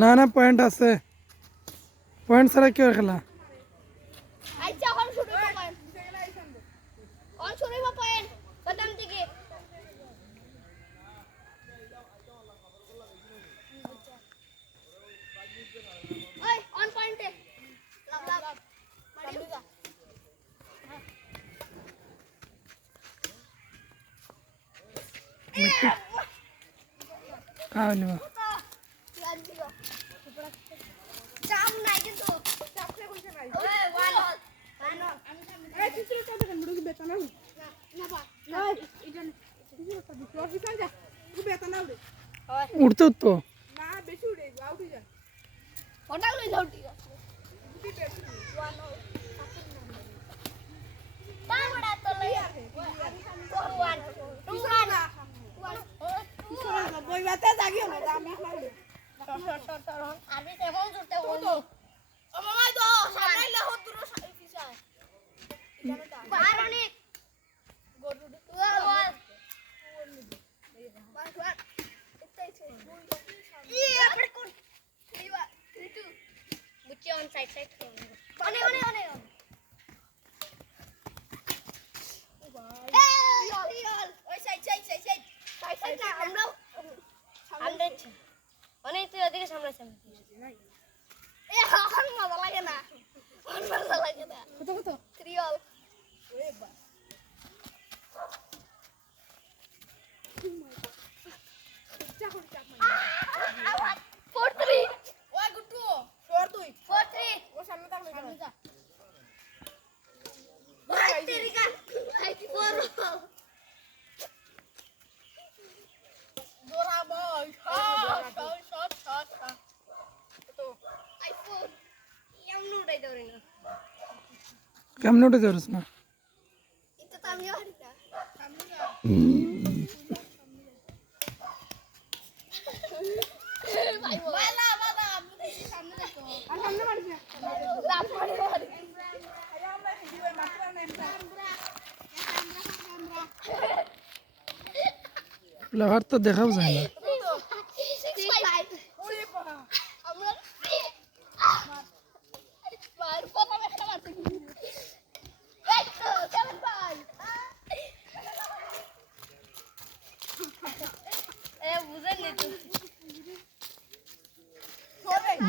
না না পয়েন্ট আছে, পয়েন্ট ছাড়া কি খেলা? উঠতে উঠতো কেমন উঠে ধরিস না প্লেয়ার তো দেখাও যায় না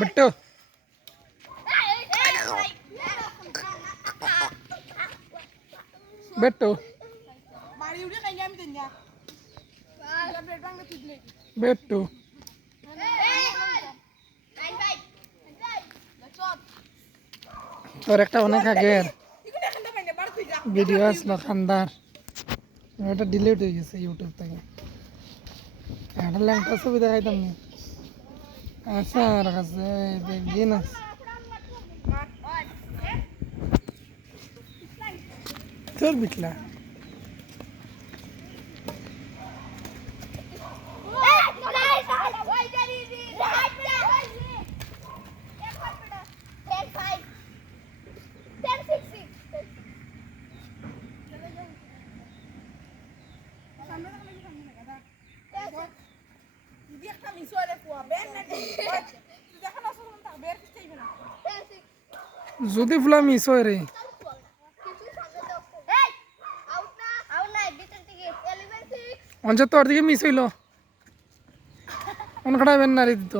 बिट्टू बिट्टू बिट्टू তোর একটা অনেক আগের ভিডিও আসলো খান্দার, এটা ডিলিট হয়ে গেছে ইউটিউব থেকে। একটা ল্যাংটা ছবি দেখাইতাম না, আচ্ছা আমার কাছে বেগিন আছে। তোর বিটলা যদি ফুলা মিস হয় রে অঞ্চল তোর দিকে মিস হইল অন খাটাবেন না রে দিত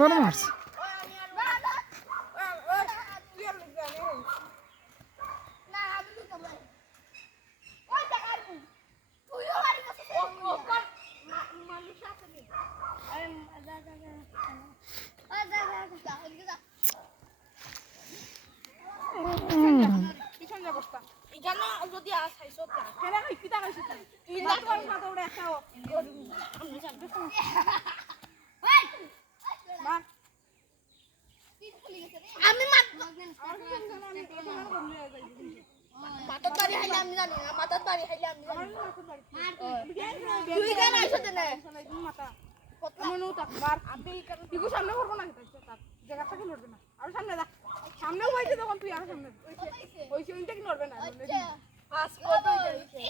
বড় মারছে যদি আসাইছো কেন কিতা কইছিস তুই না তোর মাথা উড়ে একটা আমি মাথার বাড়ি হাইলে আমি জানি না মাথার বাড়ি হাইলে আমি জানি তুই কেন আইছ না মাথা মনে উঠাক মার আপনি ইগো সামনে করবো না তার জায়গা থেকে লড়বে না আর সামনে যা সামনেও হইছে তখন তুই আর সামনে হইছে ওইটা কি লড়বে না আস কত হইছে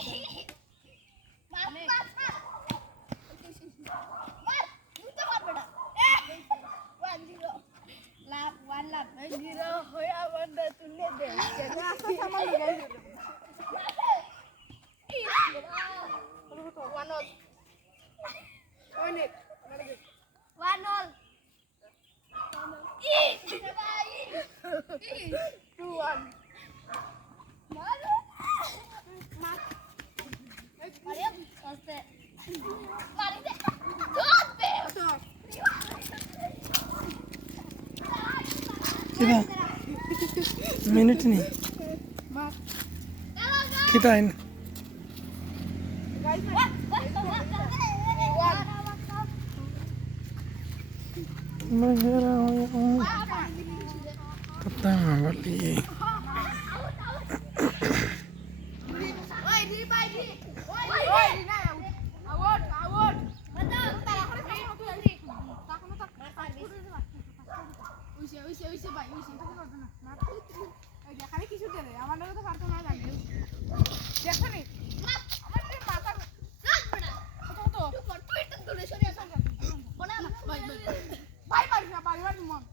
মার মার মার তুই তো পারবে না 1-0 লাভ 1 লাভ 0 হয়ে বন্ধ তুলে দে জায়গা আসা সামান লাগাই দিল 1-0 অনেক 1-0 2-1 মারো মার আরে আস্তে মারি দে জোর দে কিতা মিনিট নেই মার কিতা আইন গাইস মেরা কত বলি ওই দি ভাই দি ওই না আউট আউট বাতা তারা করে খাই তুই আইছি তাকনো তাক ওইসে ভাই ওইসে তো করবে না না এই দেখানি কিছু দেরে আমার নাকি তো পারতো না জানি দেখছনি আমার তে মাথা লাগবে না কত কত তুই তো দূরে সরে আসা কোনা ভাই ভাই মারিস না বাড়ি বাড়ি মন